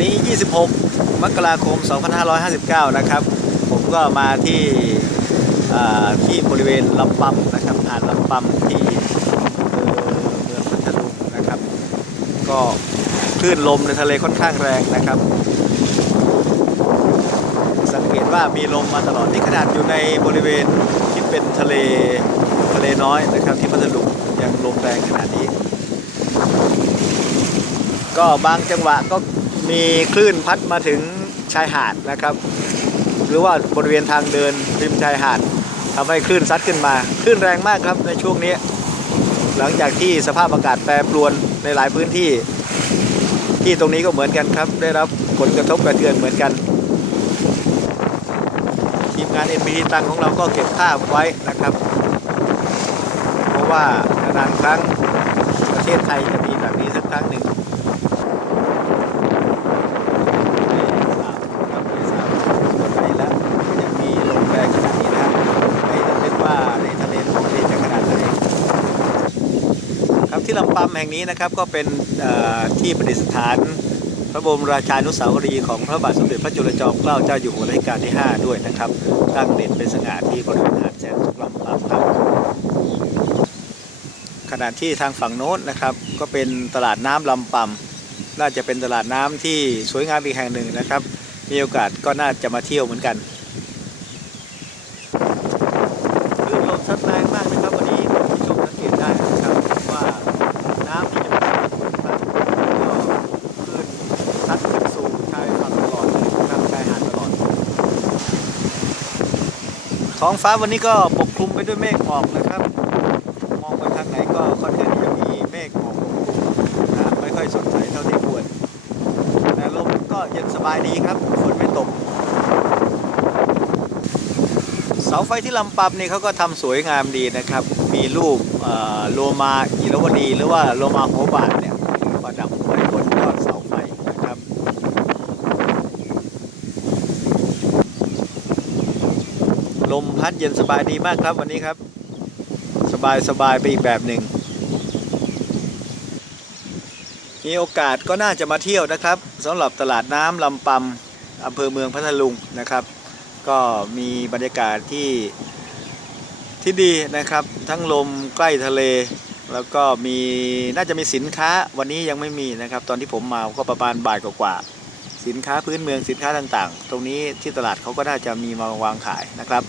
วันนี้ 26 มกราคม 2559 นะครับผมก็มาที่บริเวณลำปำนะครับหาดลำปำที่เมืองพัทลุงนะครับก็คลื่นลมในทะเลค่อนข้างแรงนะครับสังเกตว่ามีลมมาตลอดนี่ขนาดอยู่ในบริเวณที่เป็นทะเลน้อยนะครับที่พัทลุงยังลมแรงขนาดนี้ก็บางจังหวะก็มีคลื่นพัดมาถึงชายหาดนะครับหรือว่าบริเวณทางเดินริมชายหาดทำให้คลื่นซัดขึ้นมาคลื่นแรงมากครับในช่วงนี้หลังจากที่สภาพอากาศแปรปรวนในหลายพื้นที่ตรงนี้ก็เหมือนกันครับได้รับผลกระทบกระเทือนเหมือนกันทีมงาน NBT ตังของเราก็เก็บภาพไว้นะครับเพราะว่านานๆครั้งประเทศไทยจะมีแบบนี้สักครั้งหนึ่งที่ลำปำแห่งนี้นะครับก็เป็นที่ประดิษฐานพระบรมราชานุสาวรีย์ของพระบาทสมเด็จพระจุลจอมเกล้าเจ้าอยู่หัวรัชกาลที่5ด้วยนะครับตั้งเด่นเป็นสง่าที่บริเวณหาดแสนสุขลำปำครับขณะที่ทางฝั่งโน้นนะครับก็เป็นตลาดน้ำลำปำน่าจะเป็นตลาดน้ำที่สวยงามอีกแห่งหนึ่งนะครับมีโอกาสก็น่าจะมาเที่ยวเหมือนกันคลื่นลมซัดแรงมากนะครับวันนี้คุณผู้ชมสังเกตได้นะครับว่าน้ำที่จะมาครับก็คลื่นซัดขึ้นสู่ชายฝั่งตลอดนะครับชายหาดตลอดท้องฟ้าวันนี้ก็ปกคลุมไปด้วยเมฆหมอกนะครับมองไปทางไหนก็ค่อนข้างที่จะมีเมฆหมอกปกคลุมนะไม่ค่อยสดใสเท่าที่ควรแต่ลมก็เย็นสบายดีครับฝนไม่ตกเสาไฟที่ลำปำนี่เขาก็ทำสวยงามดีนะครับมีรูปโลมาอิรวดีหรือว่าโลมาหัวบาทเนี่ยประดับไว้บนยอดเสาไฟนะครับลมพัดเย็นสบายดีมากครับวันนี้ครับสบายไปอีกแบบหนึ่งมีโอกาสก็น่าจะมาเที่ยวนะครับสำหรับตลาดน้ำลำปำอำเภอเมืองพัทลุงนะครับก็มีบรรยากาศที่ดีนะครับทั้งลมใกล้ทะเลแล้วก็น่าจะมีสินค้าวันนี้ยังไม่มีนะครับตอนที่ผมมาก็ประมาณบ่ายกว่าสินค้าพื้นเมืองสินค้าต่างๆตรงนี้ที่ตลาดเขาก็น่าจะมีมาวางขายนะครับ